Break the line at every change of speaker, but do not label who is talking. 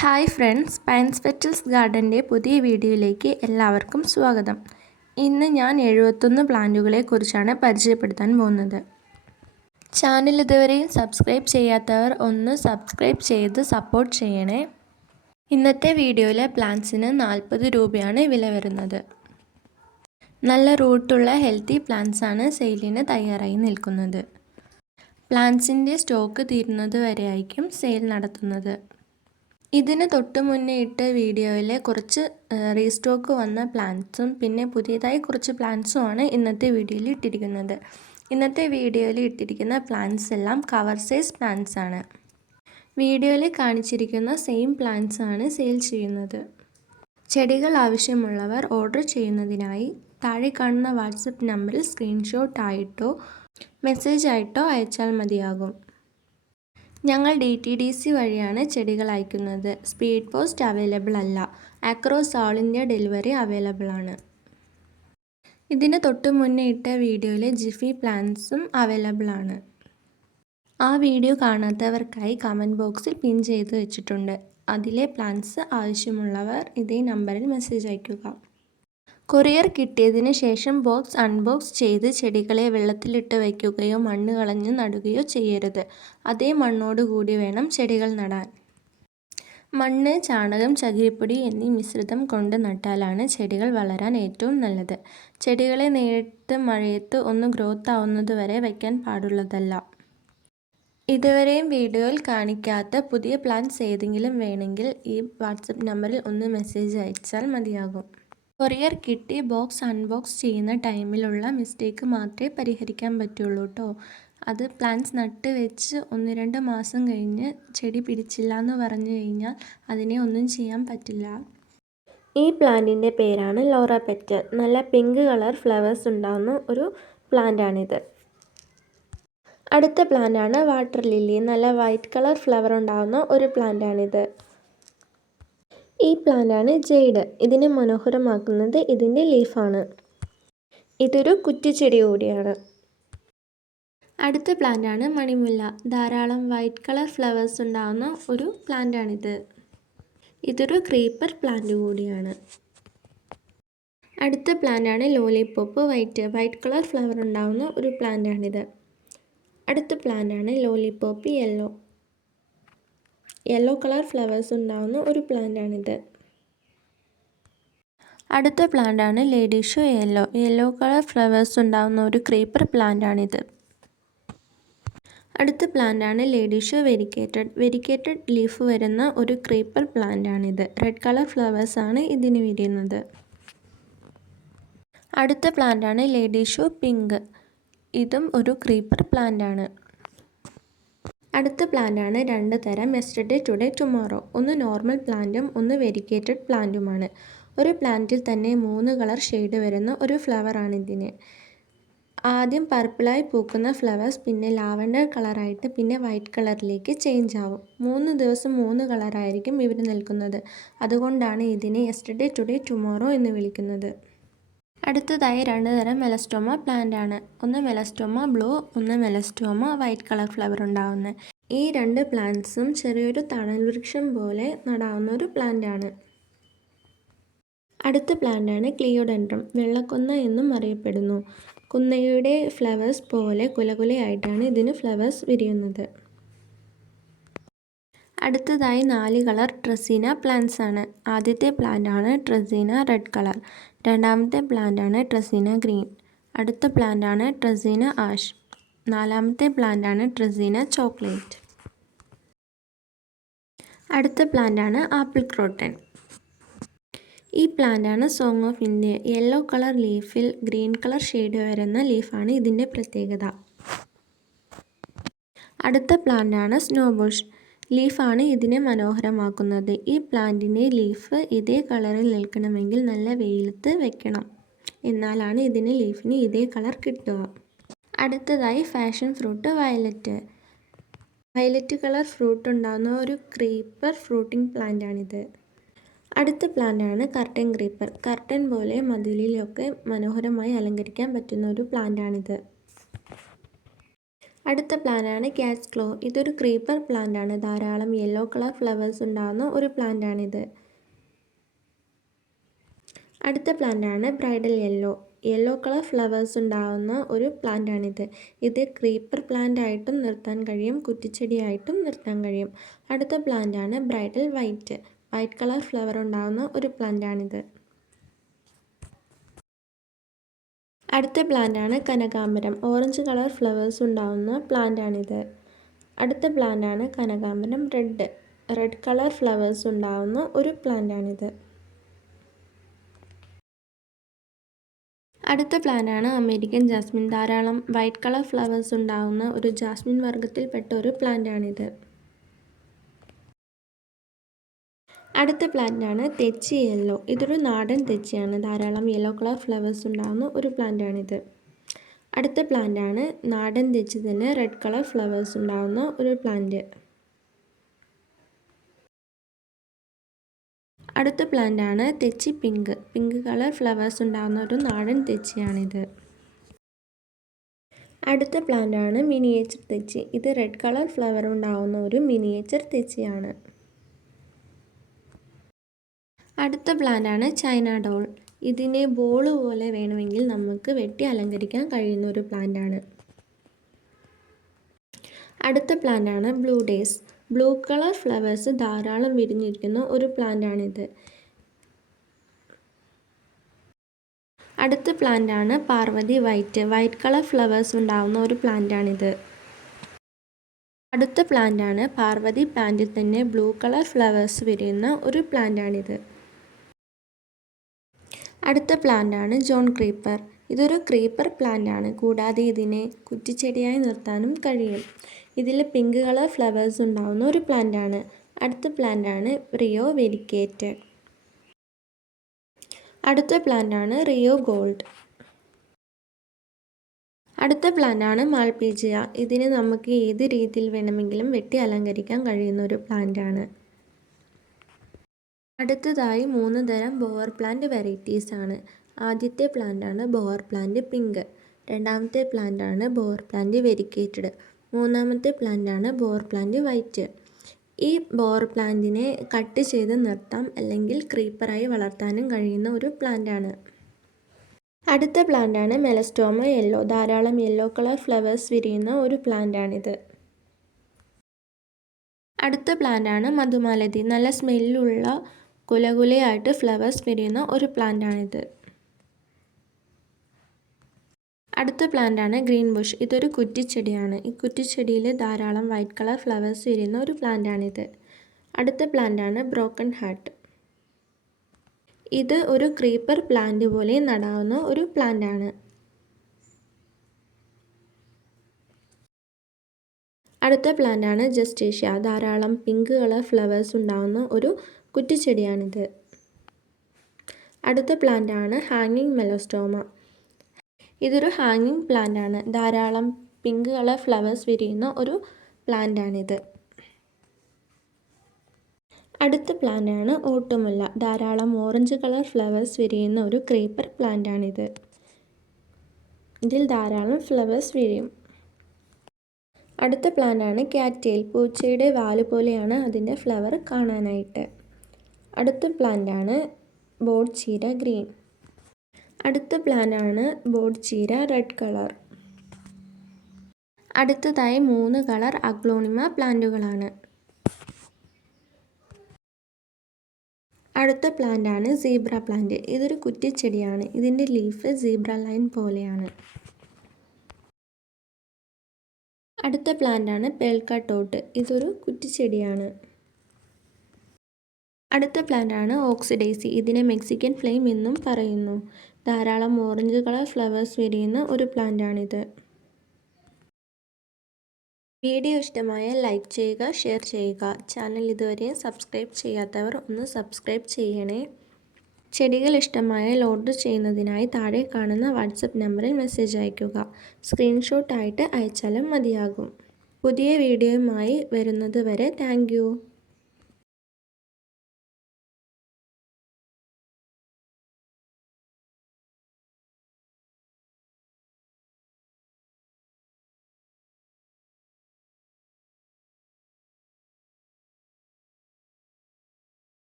Hi friends pines petals ഗാർഡന്റെ പുതിയ വീഡിയോയിലേക്ക് എല്ലാവർക്കും സ്വാഗതം. ഇന്ന് ഞാൻ എഴുപത്തൊന്ന് പ്ലാന്റുകളെ കുറിച്ചാണ് പരിചയപ്പെടുത്താൻ പോകുന്നത്. ചാനൽ ഇതുവരെയും സബ്സ്ക്രൈബ് ചെയ്യാത്തവർ ഒന്ന് സബ്സ്ക്രൈബ് ചെയ്ത് സപ്പോർട്ട് ചെയ്യണേ. ഇന്നത്തെ വീഡിയോയിലെ പ്ലാന്റ്സിന് നാൽപ്പത് രൂപയാണ് വില വരുന്നത്. നല്ല റൂട്ടുള്ള ഹെൽത്തി പ്ലാന്റ്സാണ് സെയിലിന് തയ്യാറായി നിൽക്കുന്നത്. പ്ലാന്റ്സിന്റെ സ്റ്റോക്ക് തീരുന്നത് വരെയായിരിക്കും സെയിൽ നടത്തുന്നത്. ഇതിന് തൊട്ട് മുന്നേ ഇട്ട വീഡിയോയിൽ കുറച്ച് റീസ്റ്റോക്ക് വന്ന പ്ലാന്റ്സും പിന്നെ പുതിയതായി കുറച്ച് പ്ലാന്റ്സുമാണ് ഇന്നത്തെ വീഡിയോയിൽ ഇട്ടിരിക്കുന്നത്. ഇന്നത്തെ വീഡിയോയിൽ ഇട്ടിരിക്കുന്ന പ്ലാന്റ്സ് എല്ലാം കവർ സൈസ് പ്ലാന്റ്സ് ആണ് വീഡിയോയിൽ കാണിച്ചിരിക്കുന്ന സെയിം പ്ലാന്റ്സ് ആണ് സെയിൽ ചെയ്യുന്നത്. ചെടികൾ ആവശ്യമുള്ളവർ ഓർഡർ ചെയ്യുന്നതിനായി താഴെ കാണുന്ന വാട്സപ്പ് നമ്പറിൽ സ്ക്രീൻഷോട്ട് ആയിട്ടോ മെസ്സേജ് ആയിട്ടോ അയച്ചാൽ മതിയാകും. ഞങ്ങൾ ഡി ടി ഡി സി വഴിയാണ് ചെടികൾ അയക്കുന്നത്. സ്പീഡ് പോസ്റ്റ് അവൈലബിൾ അല്ല. Across all India delivery available ആണ്. ഇതിന് തൊട്ട് മുന്നേ ഇട്ട വീഡിയോയിൽ ജിഫി പ്ലാൻസും അവൈലബിൾ ആണ്. ആ വീഡിയോ കാണാത്തവർക്കായി കമന്റ് ബോക്സിൽ പിൻ ചെയ്ത് വെച്ചിട്ടുണ്ട്. അതിലെ പ്ലാൻസ് ആവശ്യമുള്ളവർ ഇതേ നമ്പറിൽ മെസ്സേജ് അയയ്ക്കുക. കൊറിയർ കിട്ടിയതിന് ശേഷം ബോക്സ് അൺബോക്സ് ചെയ്ത് ചെടികളെ വെള്ളത്തിലിട്ട് വയ്ക്കുകയോ മണ്ണ് കളഞ്ഞ് നടുകയോ ചെയ്യരുത്. അതേ മണ്ണോട് കൂടി വേണം ചെടികൾ നടാൻ. മണ്ണ് ചാണകം ചകിരിപ്പൊടി എന്നീ മിശ്രിതം കൊണ്ട് നട്ടാലാണ് ചെടികൾ വളരാൻ ഏറ്റവും നല്ലത്. ചെടികളെ നേരിട്ട് മഴയത്ത് ഒന്ന് ഗ്രോത്ത് ആവുന്നതുവരെ വയ്ക്കാൻ പാടുള്ളതല്ല. ഇതുവരെയും വീഡിയോയിൽ കാണിക്കാത്ത പുതിയ പ്ലാന്റ്സ് ഏതെങ്കിലും വേണമെങ്കിൽ ഈ വാട്സപ്പ് നമ്പറിൽ ഒന്ന് മെസ്സേജ് അയച്ചാൽ മതിയാകും. കൊറിയർ കിട്ടി ബോക്സ് അൺബോക്സ് ചെയ്യുന്ന ടൈമിലുള്ള മിസ്റ്റേക്ക് മാത്രമേ പരിഹരിക്കാൻ പറ്റുള്ളൂ കേട്ടോ അത് പ്ലാന്റ്സ് നട്ട് വെച്ച് ഒന്ന് രണ്ട് മാസം കഴിഞ്ഞ് ചെടി പിടിച്ചില്ല എന്ന് പറഞ്ഞു കഴിഞ്ഞാൽ അതിനെ ഒന്നും ചെയ്യാൻ പറ്റില്ല. ഈ പ്ലാന്റിന്റെ പേരാണ് ലോറ പെറ്റൽ നല്ല പിങ്ക് കളർ ഫ്ലവേഴ്സ് ഉണ്ടാകുന്ന ഒരു പ്ലാന്റാണിത്. അടുത്ത പ്ലാന്റാണ് വാട്ടർ ലില്ലി. നല്ല വൈറ്റ് കളർ ഫ്ലവർ ഉണ്ടാകുന്ന ഒരു പ്ലാന്റാണിത്. ഈ പ്ലാന്റാണ് ജെയ്ഡ് ഇതിനെ മനോഹരമാക്കുന്നത് ഇതിന്റെ ലീഫാണ്. ഇതൊരു കുറ്റിച്ചെടി കൂടിയാണ് അടുത്ത പ്ലാന്റാണ് മണിമുല്ല. ധാരാളം വൈറ്റ് കളർ ഫ്ലവേഴ്സ് ഉണ്ടാകുന്ന ഒരു പ്ലാന്റാണിത്. ഇതൊരു ക്രീപ്പർ പ്ലാന്റ് കൂടിയാണ്. അടുത്ത പ്ലാന്റാണ് lollipop white. White colour flower ഉണ്ടാകുന്ന ഒരു പ്ലാന്റാണിത്. അടുത്ത പ്ലാന്റാണ് lollipop yellow. Yellow colour flowers ഉണ്ടാകുന്ന ഒരു പ്ലാന്റാണിത് അടുത്ത പ്ലാന്റാണ് lady show yellow yellow colour flowers ഉണ്ടാകുന്ന ഒരു ക്രീപ്പർ പ്ലാന്റാണിത് അടുത്ത പ്ലാന്റാണ് lady show variegated variegated leaf വരുന്ന ഒരു ക്രീപ്പർ പ്ലാന്റാണിത് റെഡ് കളർ ഫ്ലവേഴ്സ് ആണ് ഇതിന് വിരിയുന്നത് അടുത്ത പ്ലാന്റാണ് ലേഡി ഷോ പിങ്ക് ഇതും ഒരു ക്രീപ്പർ പ്ലാന്റാണ് അടുത്ത പ്ലാന്റാണ് രണ്ട് തരം യെസ്റ്റർഡേ ടുഡേ ടുമോറോ ഒന്ന് നോർമൽ പ്ലാന്റും ഒന്ന് വെരിക്കേറ്റഡ് പ്ലാന്റുമാണ്. ഒരു പ്ലാന്റിൽ തന്നെ മൂന്ന് കളർ ഷെയ്ഡ് വരുന്ന ഒരു ഫ്ലവറാണ് ഇതിന്. ആദ്യം പർപ്പിളായി പൂക്കുന്ന ഫ്ലവേഴ്സ് പിന്നെ ലാവൻഡർ കളറായിട്ട് പിന്നെ വൈറ്റ് കളറിലേക്ക് ചേഞ്ച് ആവും. മൂന്ന് ദിവസം മൂന്ന് കളറായിരിക്കും ഇവർ നിൽക്കുന്നത്. അതുകൊണ്ടാണ് ഇതിനെ യെസ്റ്റർഡേ ടുഡേ ടുമോറോ എന്ന് വിളിക്കുന്നത്. അടുത്തതായി രണ്ട് തരം മെലസ്റ്റോമ പ്ലാന്റ് ആണ്. ഒന്ന് മെലസ്റ്റോമ ബ്ലൂ ഒന്ന് മെലസ്റ്റോമ വൈറ്റ് കളർ ഫ്ലവർ ഉണ്ടാവുന്നത്. ഈ രണ്ട് പ്ലാന്റ്സും ചെറിയൊരു തണൽ വൃക്ഷം പോലെ നടാവുന്ന ഒരു പ്ലാന്റ് ആണ്. അടുത്ത പ്ലാന്റ് ആണ് ക്ലിയോഡെൻഡ്രം വെള്ളക്കൊന്ന എന്നും അറിയപ്പെടുന്നു. കുന്നയുടെ ഫ്ലവേഴ്സ് പോലെ കുലകുലയായിട്ടാണ് ഇതിന് ഫ്ലവേഴ്സ് വിരിയുന്നത്. അടുത്തതായി നാല് കളർ ട്രസീന പ്ലാന്റ്സ് ആണ്. ആദ്യത്തെ പ്ലാന്റ് ആണ് ട്രസീന റെഡ് കളർ. രണ്ടാമത്തെ പ്ലാന്റ് ആണ് ട്രസീന ഗ്രീൻ. അടുത്ത പ്ലാന്റ് ആണ് ട്രസീന ആഷ്. നാലാമത്തെ പ്ലാന്റ് ആണ് ട്രസീന ചോക്ലേറ്റ്. അടുത്ത പ്ലാന്റ് ആണ് ആപ്പിൾ ക്രോട്ടൺ ഈ പ്ലാന്റ് ആണ് song of India. Yellow colour ലീഫിൽ green colour shade വരുന്ന ലീഫാണ് ഇതിന്റെ പ്രത്യേകത. അടുത്ത പ്ലാന്റ് ആണ് സ്നോബുഷ് ലീഫാണ് ഇതിനെ മനോഹരമാക്കുന്നത്. ഈ പ്ലാന്റിന്റെ ലീഫ് ഇതേ കളറിൽ നിൽക്കണമെങ്കിൽ നല്ല വെയിലത്ത് വെക്കണം. എന്നാലാണ് ഇതിന് ലീഫിന് ഇതേ കളർ കിട്ടുക. അടുത്തതായി passion fruit violet. Violet colour fruit ഉണ്ടാകുന്ന ഒരു ക്രീപ്പർ ഫ്രൂട്ടിംഗ് പ്ലാന്റാണിത്. അടുത്ത പ്ലാന്റാണ് കർട്ടൻ ക്രീപ്പർ. കർട്ടൻ പോലെ മതിലിലൊക്കെ മനോഹരമായി അലങ്കരിക്കാൻ പറ്റുന്ന ഒരു പ്ലാന്റാണിത്. അടുത്ത പ്ലാന്റാണ് ക്യാച്ച് ക്ലോ ഇതൊരു ക്രീപ്പർ പ്ലാന്റാണ്. ധാരാളം യെല്ലോ കളർ ഫ്ലവേഴ്സ് ഉണ്ടാകുന്ന ഒരു പ്ലാന്റാണിത്. അടുത്ത പ്ലാന്റാണ് bridal yellow yellow colour flowers ഉണ്ടാകുന്ന ഒരു പ്ലാന്റാണിത്. ഇത് ക്രീപ്പർ പ്ലാന്റ് ആയിട്ടും നിർത്താൻ കഴിയും കുറ്റിച്ചെടിയായിട്ടും നിർത്താൻ കഴിയും. അടുത്ത പ്ലാന്റാണ് bridal white white colour flower ഉണ്ടാകുന്ന ഒരു പ്ലാന്റാണിത്. അടുത്ത പ്ലാന്റാണ് കനകാംബരം. ഓറഞ്ച് കളർ ഫ്ലവേഴ്സ് ഉണ്ടാകുന്ന പ്ലാന്റാണിത് അടുത്ത പ്ലാന്റാണ് കനകാമരം റെഡ് റെഡ് കളർ ഫ്ലവേഴ്സ് ഉണ്ടാവുന്ന ഒരു പ്ലാന്റാണിത് അടുത്ത പ്ലാന്റാണ് അമേരിക്കൻ ജാസ്മിൻ ധാരാളം. വൈറ്റ് കളർ ഫ്ലവേഴ്സ് ഉണ്ടാവുന്ന ഒരു ജാസ്മിൻ വർഗത്തിൽപ്പെട്ട ഒരു പ്ലാന്റാണിത് അടുത്ത പ്ലാന്റാണ് തെച്ചി യെല്ലോ. ഇതൊരു നാടൻ തെച്ചിയാണ്. ധാരാളം യെല്ലോ കളർ ഫ്ലവേഴ്സ് ഉണ്ടാകുന്ന ഒരു പ്ലാന്റാണിത്. അടുത്ത പ്ലാന്റാണ് നാടൻ തെച്ചി തന്നെ റെഡ് കളർ ഫ്ലവേഴ്സ് ഉണ്ടാകുന്ന ഒരു പ്ലാന്റ്. അടുത്ത പ്ലാന്റാണ് തെച്ചി പിങ്ക്. പിങ്ക് കളർ ഫ്ലവേഴ്സ് ഉണ്ടാകുന്ന ഒരു നാടൻ തെച്ചിയാണിത്. അടുത്ത പ്ലാന്റാണ് മിനിയേച്ചർ തെച്ചി. ഇത് റെഡ് കളർ ഫ്ലവർ ഉണ്ടാകുന്ന ഒരു മിനിയേച്ചർ തെച്ചിയാണ്. അടുത്ത പ്ലാന്റാണ് ചൈന ഡോൾ. ഇതിനെ ബോൾ പോലെ വേണമെങ്കിൽ നമുക്ക് വെട്ടി അലങ്കരിക്കാൻ കഴിയുന്ന ഒരു പ്ലാന്റാണ്. അടുത്ത പ്ലാന്റാണ് blue days. Blue colour flowers ധാരാളം വിരിഞ്ഞിരിക്കുന്ന ഒരു പ്ലാന്റാണിത്. അടുത്ത പ്ലാന്റാണ് Parvati white. White colour flowers ഉണ്ടാകുന്ന ഒരു പ്ലാന്റാണിത്. അടുത്ത പ്ലാന്റാണ് പാർവതി പ്ലാന്റിൽ തന്നെ ബ്ലൂ കളർ ഫ്ലവേഴ്സ് വിരിയുന്ന ഒരു പ്ലാന്റാണിത്. അടുത്ത പ്ലാന്റാണ് ജോൺ ക്രീപ്പർ. ഇതൊരു ക്രീപ്പർ പ്ലാന്റ് ആണ്. കൂടാതെ ഇതിനെ കുറ്റിച്ചെടിയായി നിർത്താനും കഴിയും. ഇതിൽ പിങ്ക് കളർ ഫ്ലവേഴ്സ് ഉണ്ടാകുന്ന ഒരു പ്ലാന്റ് ആണ്. അടുത്ത പ്ലാന്റ് ആണ് റിയോ വെരിക്കേറ്റ് അടുത്ത പ്ലാന്റ് ആണ് റിയോ ഗോൾഡ് അടുത്ത പ്ലാന്റ് ആണ് മാൾപീജിയ ഇതിനെ നമുക്ക് ഏത് രീതിയിൽ വേണമെങ്കിലും വെട്ടി അലങ്കരിക്കാൻ കഴിയുന്ന ഒരു പ്ലാന്റ് ആണ്. അടുത്തതായി മൂന്ന് തരം ബോവർ പ്ലാന്റ് വെറൈറ്റീസ് ആണ്. ആദ്യത്തെ പ്ലാന്റാണ് ബോവർ പ്ലാന്റ് പിങ്ക്. രണ്ടാമത്തെ പ്ലാന്റാണ് ബോവർ പ്ലാന്റ് വെരിക്കേറ്റഡ്. മൂന്നാമത്തെ പ്ലാന്റാണ് ബോവർ പ്ലാന്റ് വൈറ്റ്. ഈ ബോവർ പ്ലാന്റിനെ കട്ട് ചെയ്ത് നിർത്താം അല്ലെങ്കിൽ ക്രീപ്പറായി വളർത്താനും കഴിയുന്ന ഒരു പ്ലാന്റാണ് അടുത്ത പ്ലാന്റാണ് മെലസ്റ്റോമ യെല്ലോ ധാരാളം യെല്ലോ കളർ ഫ്ലവേഴ്സ് വിരിയുന്ന ഒരു പ്ലാന്റാണിത് അടുത്ത പ്ലാന്റാണ് മധുമാലതി. നല്ല സ്മെല്ലുള്ള കുലകുലയായിട്ട് ഫ്ലവേഴ്സ് വിരിയുന്ന ഒരു പ്ലാന്റാണിത്. അടുത്ത പ്ലാന്റാണ് ഗ്രീൻ ബുഷ്. ഇതൊരു കുറ്റിച്ചെടിയാണ്. ഈ കുറ്റിച്ചെടിയിൽ ധാരാളം വൈറ്റ് കളർ ഫ്ലവേഴ്സ് വിരിയുന്ന ഒരു പ്ലാന്റാണിത്. അടുത്ത പ്ലാന്റാണ് ബ്രോക്കൺ ഹാർട്ട്. ഇത് ഒരു ക്രീപ്പർ പ്ലാന്റ് പോലെ നടാവുന്ന ഒരു പ്ലാന്റാണ്. അടുത്ത പ്ലാന്റാണ് ജസ്റ്റേഷ്യ. ധാരാളം പിങ്ക് കളർ ഫ്ലവേഴ്സ് ഉണ്ടാകുന്ന ഒരു കുറ്റിച്ചെടിയാണിത്. അടുത്ത പ്ലാന്റാണ് ഹാങ്ങിങ് മെലോസ്റ്റോമ. ഇതൊരു ഹാങ്ങിങ് പ്ലാന്റ് ആണ് ധാരാളം പിങ്ക് കളർ ഫ്ലവേഴ്സ് വിരിയുന്ന ഒരു പ്ലാന്റ് ആണിത് അടുത്ത പ്ലാന്റ് ആണ് ഓട്ടുമുല്ല. ധാരാളം ഓറഞ്ച് കളർ ഫ്ലവേഴ്സ് വിരിയുന്ന ഒരു ക്രീപ്പർ പ്ലാന്റ് ആണിത് ഇതിൽ ധാരാളം ഫ്ലവേഴ്സ് വിരിയും. അടുത്ത പ്ലാന്റ് ആണ് കാറ്റേൽ പൂച്ചയുടെ വാൽ പോലെയാണ് അതിന്റെ ഫ്ലവർ കാണാനായിട്ട്. അടുത്ത പ്ലാന്റാണ് ബോഡ് ചീര ഗ്രീൻ. അടുത്ത പ്ലാന്റാണ് ബോർഡ് ചീര റെഡ് കളർ. അടുത്തതായി മൂന്ന് കളർ അഗ്ലോണിമ പ്ലാന്റുകളാണ്. അടുത്ത പ്ലാന്റാണ് സീബ്ര പ്ലാന്റ്. ഇതൊരു കുറ്റിച്ചെടിയാണ് ഇതിന്റെ ലീഫ് സീബ്ര ലൈൻ പോലെയാണ്. അടുത്ത പ്ലാന്റാണ് പേൽക്കട്ടോട്ട് ഇതൊരു കുറ്റിച്ചെടിയാണ് അടുത്ത പ്ലാന്റാണ് ഓക്സിഡൈസി. ഇതിനെ മെക്സിക്കൻ ഫ്ലെയിം എന്നും പറയുന്നു. ധാരാളം ഓറഞ്ച് കളർ ഫ്ലവേഴ്സ് വിരിയുന്ന ഒരു പ്ലാന്റാണിത്. വീഡിയോ ഇഷ്ടമായ ലൈക്ക് ചെയ്യുക ഷെയർ ചെയ്യുക. ചാനൽ ഇതുവരെ സബ്സ്ക്രൈബ് ചെയ്യാത്തവർ ഒന്ന് സബ്സ്ക്രൈബ് ചെയ്യണേ. ചെടികൾ ഇഷ്ടമായ ഓർഡർ ചെയ്യുന്നതിനായി താഴെ കാണുന്ന വാട്സപ്പ് നമ്പറിൽ മെസ്സേജ് അയയ്ക്കുക. സ്ക്രീൻഷോട്ടായിട്ട് അയച്ചാലും മതിയാകും. പുതിയ വീഡിയോയുമായി വരുന്നത് വരെ താങ്ക്